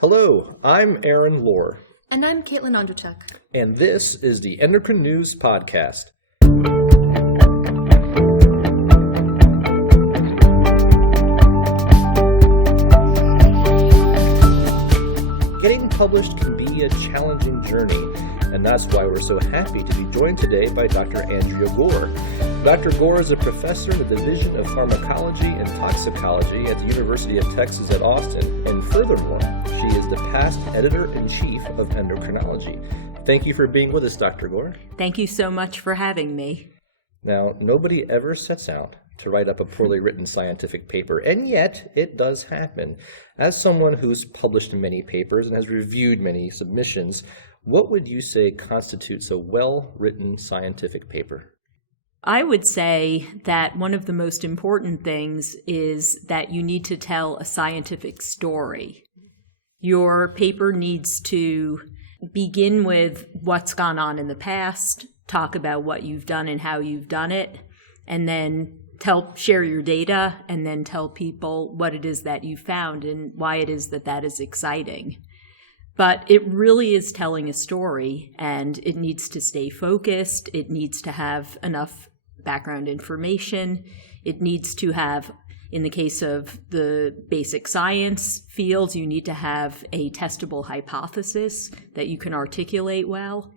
Hello, I'm Aaron Lohr, And I'm Caitlin Ondrechuk. and this is the Endocrine News Podcast. Getting published can be a challenging journey, and that's why we're so happy to be joined today by Dr. Andrea Gore. Dr. Gore is a professor in the Division of Pharmacology and Toxicology at the University of Texas at Austin, and furthermore, she is the past editor-in-chief of Endocrinology. Thank you for being with us, Dr. Gore. Thank you so much for having me. Now, nobody ever sets out to write up a poorly written scientific paper, and yet it does happen. As someone who's published many papers and has reviewed many submissions, what would you say constitutes a well-written scientific paper? I would say that one of the most important things is that you need to tell a scientific story. Your paper needs to begin with what's gone on in the past, talk about what you've done and how you've done it, and then share your data, and then tell people what it is that you found and why it is that that is exciting. But it really is telling a story, and it needs to stay focused. It needs to have enough background information. It needs to have, in the case of the basic science fields, you need to have a testable hypothesis that you can articulate well.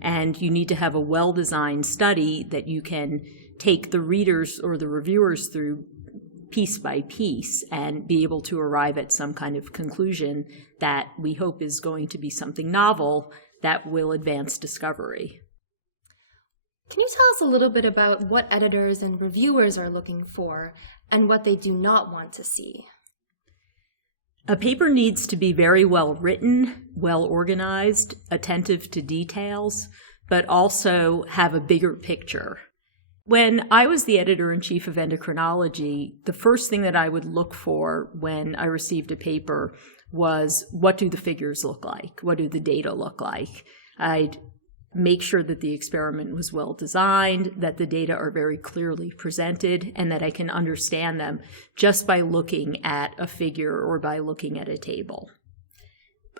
And you need to have a well-designed study that you can take the readers or the reviewers through piece by piece and be able to arrive at some kind of conclusion that we hope is going to be something novel that will advance discovery. Can you tell us a little bit about what editors and reviewers are looking for and what they do not want to see? A paper needs to be very well written, well organized, attentive to details, but also have a bigger picture. When I was the editor-in-chief of Endocrinology, the first thing that I would look for when I received a paper was, what do the figures look like? What do the data look like? I'd make sure that the experiment was well designed, that the data are very clearly presented, and that I can understand them just by looking at a figure or by looking at a table.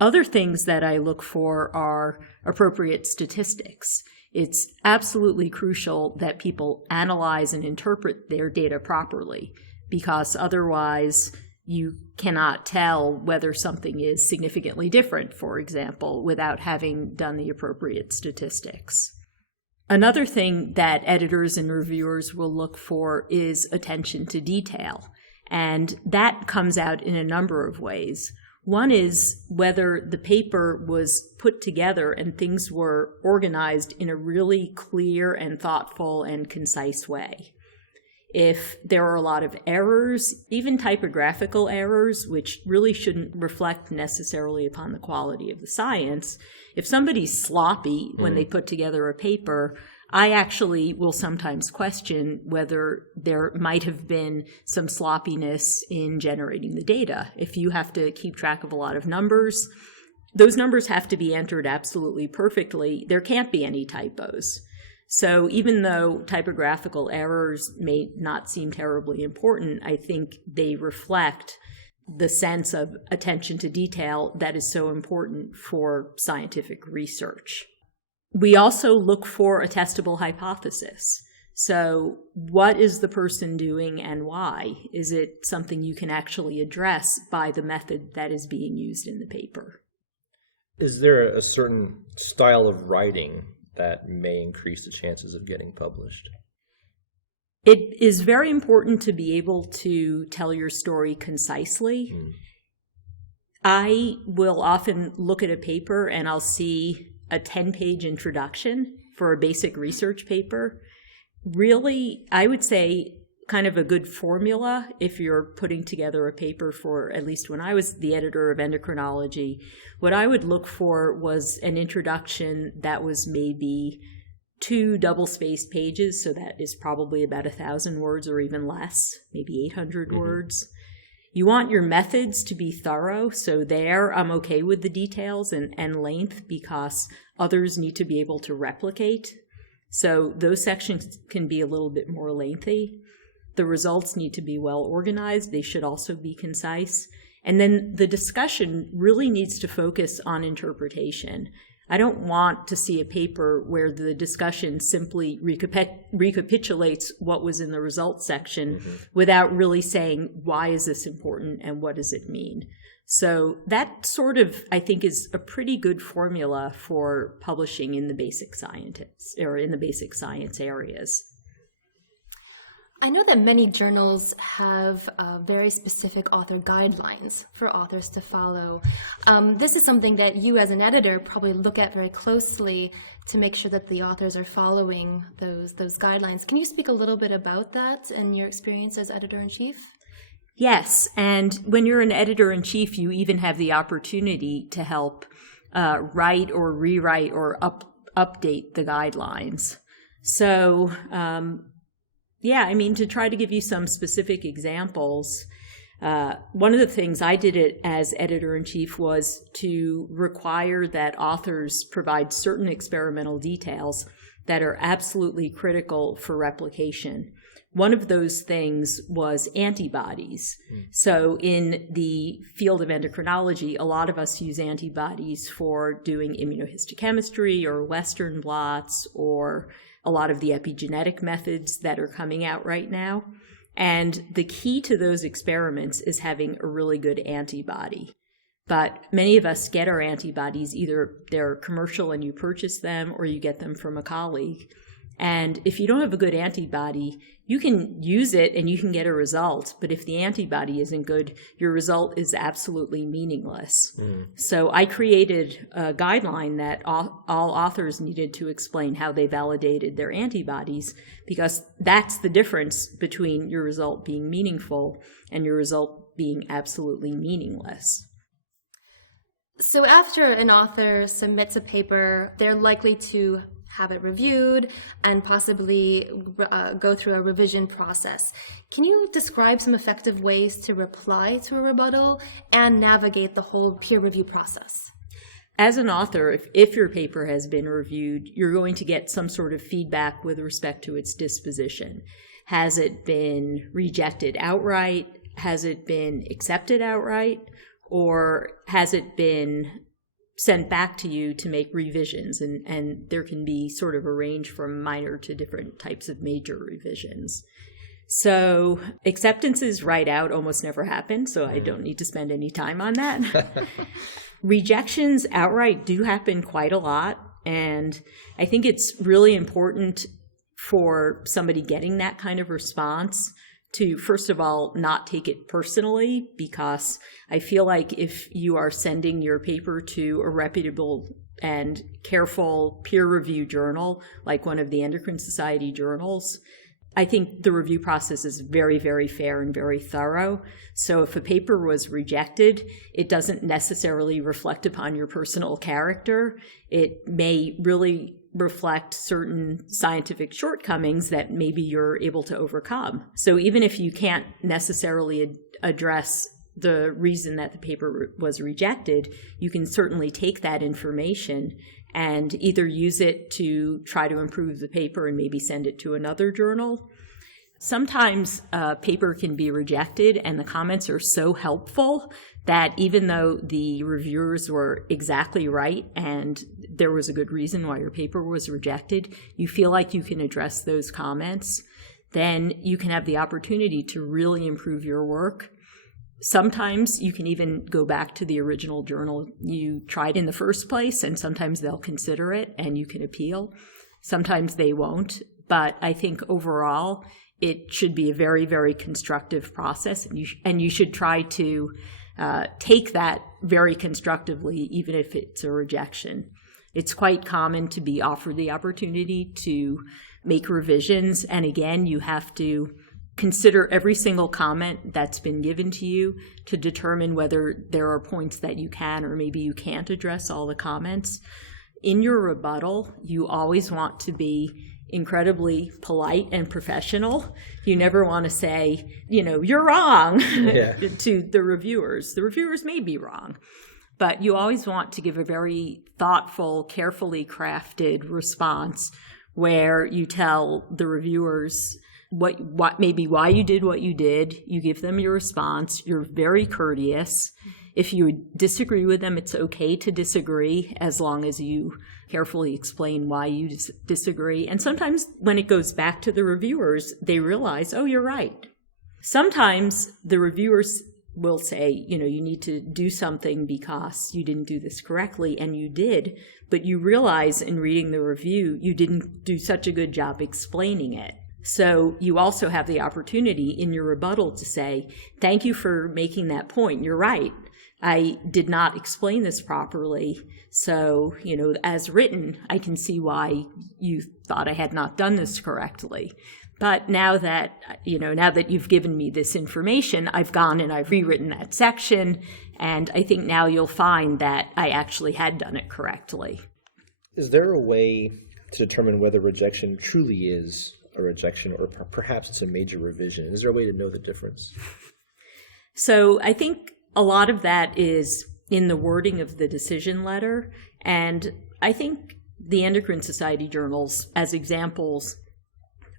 Other things that I look for are appropriate statistics. It's absolutely crucial that people analyze and interpret their data properly, because otherwise you cannot tell whether something is significantly different, for example, without having done the appropriate statistics. Another thing that editors and reviewers will look for is attention to detail, and that comes out in a number of ways. One is whether the paper was put together and things were organized in a really clear and thoughtful and concise way. If there are a lot of errors, even typographical errors, which really shouldn't reflect necessarily upon the quality of the science, if somebody's sloppy when they put together a paper, I actually will sometimes question whether there might have been some sloppiness in generating the data. If you have to keep track of a lot of numbers, those numbers have to be entered absolutely perfectly. There can't be any typos. So even though typographical errors may not seem terribly important, I think they reflect the sense of attention to detail that is so important for scientific research. We also look for a testable hypothesis. So what is the person doing and why? Is it something you can actually address by the method that is being used in the paper? Is there a certain style of writing that may increase the chances of getting published? It is very important to be able to tell your story concisely. I will often look at a paper and I'll see a 10-page introduction for a basic research paper. Really, I would say kind of a good formula if you're putting together a paper for, at least when I was the editor of Endocrinology, what I would look for was an introduction that was maybe 2 double-spaced pages, so that is probably about 1,000 words or even less, maybe 800 words. You want your methods to be thorough, so there I'm okay with the details and length because others need to be able to replicate. So those sections can be a little bit more lengthy. The results need to be well organized. They should also be concise. And then the discussion really needs to focus on interpretation. I don't want to see a paper where the discussion simply recapitulates what was in the results section without really saying, why is this important and what does it mean? So that sort of, I think, is a pretty good formula for publishing in the basic scientists or in the basic science areas. I know that many journals have very specific author guidelines for authors to follow. This is something that you as an editor probably look at very closely to make sure that the authors are following those guidelines. Can you speak a little bit about that and your experience as editor-in-chief? Yes, and when you're an editor-in-chief, you even have the opportunity to help write or rewrite or update the guidelines. So, yeah, I mean, to try to give you some specific examples, one of the things I did it as editor-in-chief was to require that authors provide certain experimental details that are absolutely critical for replication. One of those things was antibodies. So in the field of endocrinology, a lot of us use antibodies for doing immunohistochemistry or Western blots or a lot of the epigenetic methods that are coming out right now. And the key to those experiments is having a really good antibody. But many of us get our antibodies, either they're commercial and you purchase them or you get them from a colleague. And if you don't have a good antibody, you can use it and you can get a result. But if the antibody isn't good, your result is absolutely meaningless. So I created a guideline that all authors needed to explain how they validated their antibodies, because that's the difference between your result being meaningful and your result being absolutely meaningless. So after an author submits a paper, they're likely to have it reviewed and possibly go through a revision process. Can you describe some effective ways to reply to a rebuttal and navigate the whole peer review process? As an author, if your paper has been reviewed, you're going to get some sort of feedback with respect to its disposition. Has it been rejected outright? Has it been accepted outright? Or has it been sent back to you to make revisions? And there can be sort of a range from minor to different types of major revisions. So acceptances right out almost never happen, so I don't need to spend any time on that. Rejections outright do happen quite a lot, and I think it's really important for somebody getting that kind of response to, first of all, not take it personally, because I feel like if you are sending your paper to a reputable and careful peer-reviewed journal, like one of the Endocrine Society journals, I think the review process is very, very fair and very thorough. So if a paper was rejected, it doesn't necessarily reflect upon your personal character. It may really reflect certain scientific shortcomings that maybe you're able to overcome. So even if you can't necessarily address the reason that the paper was rejected, you can certainly take that information and either use it to try to improve the paper and maybe send it to another journal. Sometimes a paper can be rejected and the comments are so helpful that even though the reviewers were exactly right and there was a good reason why your paper was rejected, you feel like you can address those comments, then you can have the opportunity to really improve your work. Sometimes you can even go back to the original journal you tried in the first place, and sometimes they'll consider it and you can appeal. Sometimes they won't, but I think overall it should be a very, very constructive process, and you should try to take that very constructively, even if it's a rejection. It's quite common to be offered the opportunity to make revisions, and again, you have to consider every single comment that's been given to you to determine whether there are points that you can or maybe you can't address all the comments. In your rebuttal, you always want to be incredibly polite and professional. You never want to say, you're wrong to the reviewers. The reviewers may be wrong, but you always want to give a very thoughtful, carefully crafted response where you tell the reviewers what maybe why you did what you did. You give them your response. You're very courteous. If you disagree with them, it's okay to disagree as long as you carefully explain why you disagree. And sometimes when it goes back to the reviewers, they realize, oh, you're right. Sometimes the reviewers will say, you need to do something because you didn't do this correctly, and you did, but you realize in reading the review, you didn't do such a good job explaining it. So you also have the opportunity in your rebuttal to say, thank you for making that point. You're right. I did not explain this properly. So, as written, I can see why you thought I had not done this correctly. But now that you've given me this information, I've gone and I've rewritten that section. And I think now you'll find that I actually had done it correctly. Is there a way to determine whether rejection truly is a rejection or perhaps it's a major revision? Is there a way to know the difference? So I think a lot of that is in the wording of the decision letter. And I think the Endocrine Society journals, as examples,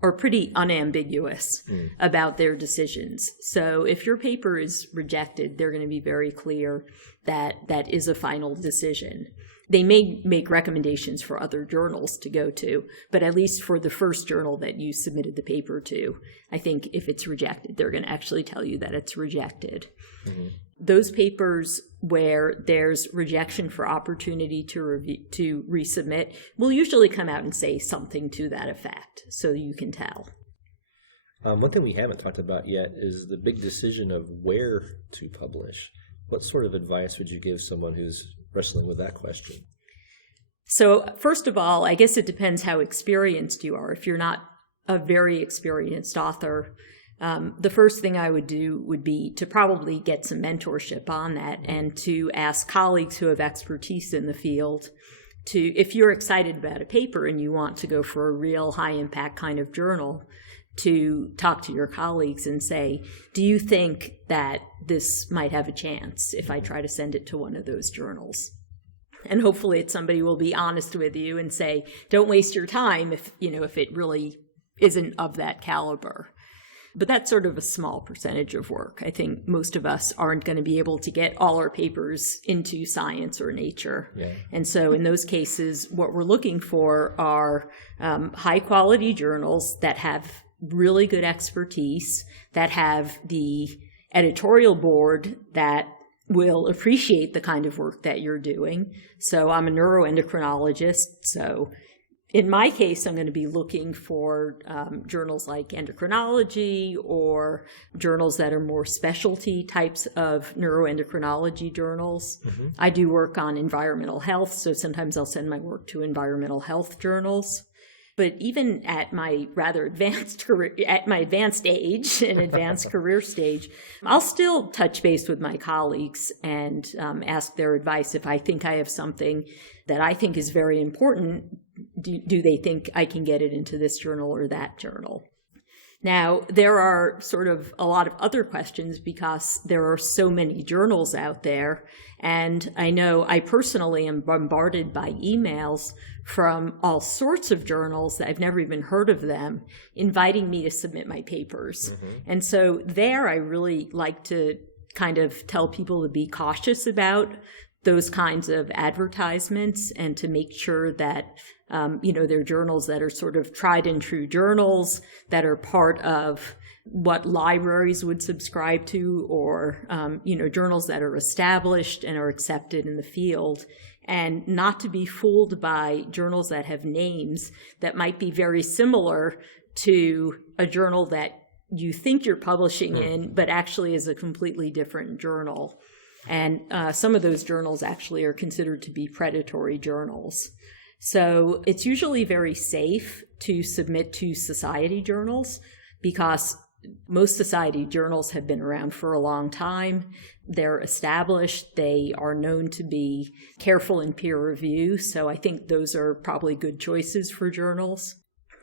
are pretty unambiguous about their decisions. So if your paper is rejected, they're going to be very clear that that is a final decision. They may make recommendations for other journals to go to, but at least for the first journal that you submitted the paper to, I think if it's rejected, they're going to actually tell you that it's rejected. Mm-hmm. Those papers where there's rejection for opportunity to resubmit will usually come out and say something to that effect, so you can tell. One thing we haven't talked about yet is the big decision of where to publish. What sort of advice would you give someone who's wrestling with that question? So first of all, I guess it depends how experienced you are. If you're not a very experienced author, the first thing I would do would be to probably get some mentorship on that and to ask colleagues who have expertise in the field to, if you're excited about a paper and you want to go for a real high impact kind of journal, to talk to your colleagues and say, do you think that this might have a chance if I try to send it to one of those journals? And hopefully somebody will be honest with you and say, don't waste your time if it really isn't of that caliber. But that's sort of a small percentage of work. I think most of us aren't going to be able to get all our papers into Science or Nature. Yeah. And so in those cases, what we're looking for are high quality journals that have really good expertise, that have the editorial board that will appreciate the kind of work that you're doing. So I'm a neuroendocrinologist, so in my case, I'm going to be looking for journals like endocrinology or journals that are more specialty types of neuroendocrinology journals. Mm-hmm. I do work on environmental health, so sometimes I'll send my work to environmental health journals. But even at my rather advanced career, at my advanced age and advanced career stage, I'll still touch base with my colleagues and ask their advice. If I think I have something that I think is very important, do they think I can get it into this journal or that journal? Now, there are sort of a lot of other questions because there are so many journals out there. And I know I personally am bombarded by emails from all sorts of journals that I've never even heard of them, inviting me to submit my papers. Mm-hmm. And so there I really like to kind of tell people to be cautious about those kinds of advertisements and to make sure that they're journals that are sort of tried and true journals that are part of what libraries would subscribe to, or, journals that are established and are accepted in the field, and not to be fooled by journals that have names that might be very similar to a journal that you think you're publishing in, but actually is a completely different journal. And some of those journals actually are considered to be predatory journals. So it's usually very safe to submit to society journals because most society journals have been around for a long time. They're established. They are known to be careful in peer review. So I think those are probably good choices for journals.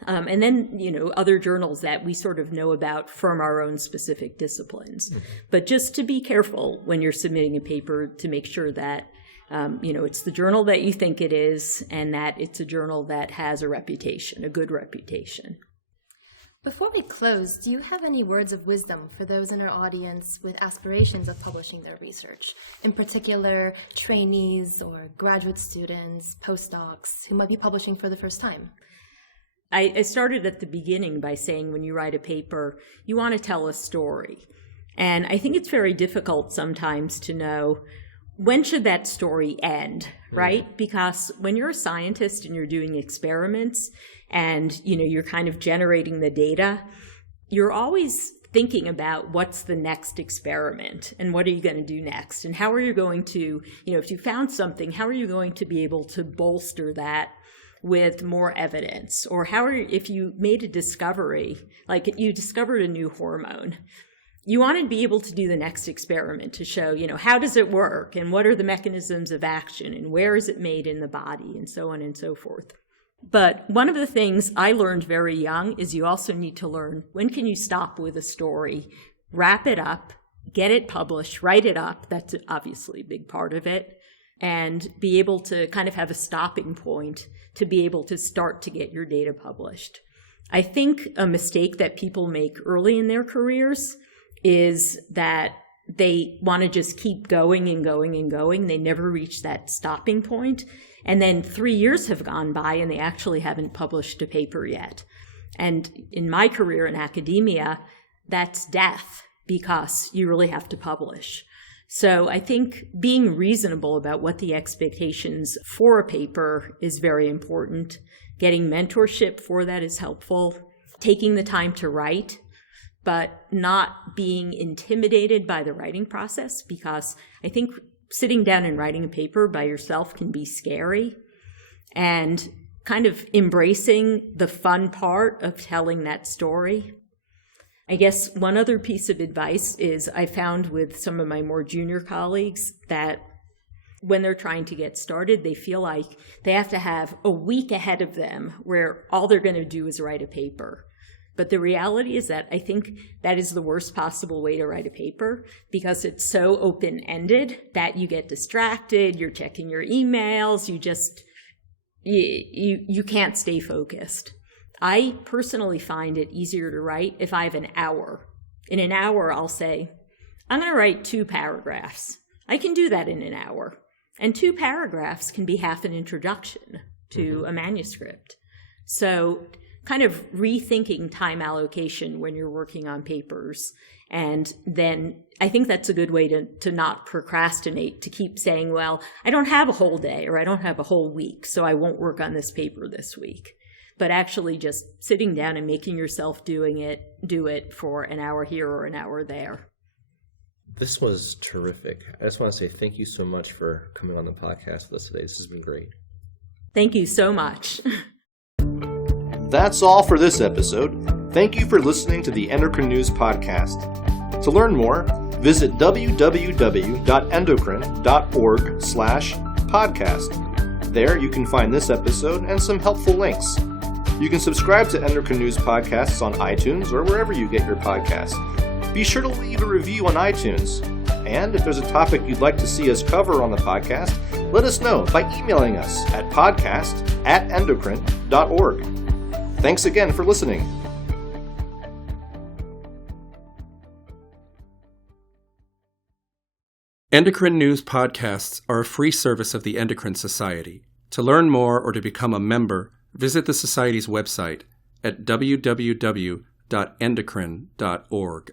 And then, other journals that we sort of know about from our own specific disciplines. Mm-hmm. But just to be careful when you're submitting a paper to make sure that it's the journal that you think it is, and that it's a journal that has a reputation, a good reputation. Before we close, do you have any words of wisdom for those in our audience with aspirations of publishing their research, in particular trainees or graduate students, postdocs who might be publishing for the first time? I started at the beginning by saying when you write a paper, you want to tell a story. And I think it's very difficult sometimes to know when should that story end, right? Because when you're a scientist and you're doing experiments and, you're kind of generating the data, you're always thinking about what's the next experiment and what are you going to do next? And how are you going to, if you found something, how are you going to be able to bolster that with more evidence? Or if you made a discovery, like you discovered a new hormone, you want to be able to do the next experiment to show, how does it work and what are the mechanisms of action and where is it made in the body and so on and so forth. But one of the things I learned very young is you also need to learn when can you stop with a story, wrap it up, get it published, write it up. That's obviously a big part of it. And be able to kind of have a stopping point to be able to start to get your data published. I think a mistake that people make early in their careers is that they want to just keep going and going and going. They never reach that stopping point. And then 3 years have gone by and they actually haven't published a paper yet. And in my career in academia, that's death because you really have to publish. So I think being reasonable about what the expectations for a paper is very important. Getting mentorship for that is helpful. Taking the time to write, but not being intimidated by the writing process, because I think sitting down and writing a paper by yourself can be scary, and kind of embracing the fun part of telling that story. I guess one other piece of advice is I found with some of my more junior colleagues that when they're trying to get started, they feel like they have to have a week ahead of them where all they're going to do is write a paper. But the reality is that I think that is the worst possible way to write a paper because it's so open-ended that you get distracted, you're checking your emails, you can't stay focused. I personally find it easier to write if I have an hour. In an hour, I'll say, I'm going to write 2 paragraphs. I can do that in an hour. And 2 paragraphs can be half an introduction to a manuscript. So kind of rethinking time allocation when you're working on papers. And then I think that's a good way to not procrastinate, to keep saying, well, I don't have a whole day or I don't have a whole week, so I won't work on this paper this week. But actually just sitting down and making yourself do it for an hour here or an hour there. This was terrific. I just want to say thank you so much for coming on the podcast with us today. This has been great. Thank you so much. That's all for this episode. Thank you for listening to the Endocrine News Podcast. To learn more, visit www.endocrine.org/podcast. There you can find this episode and some helpful links. You can subscribe to Endocrine News Podcasts on iTunes or wherever you get your podcasts. Be sure to leave a review on iTunes. And if there's a topic you'd like to see us cover on the podcast, let us know by emailing us at podcast@endocrine.org. Thanks again for listening. Endocrine News Podcasts are a free service of the Endocrine Society. To learn more or to become a member, visit the Society's website at www.endocrine.org.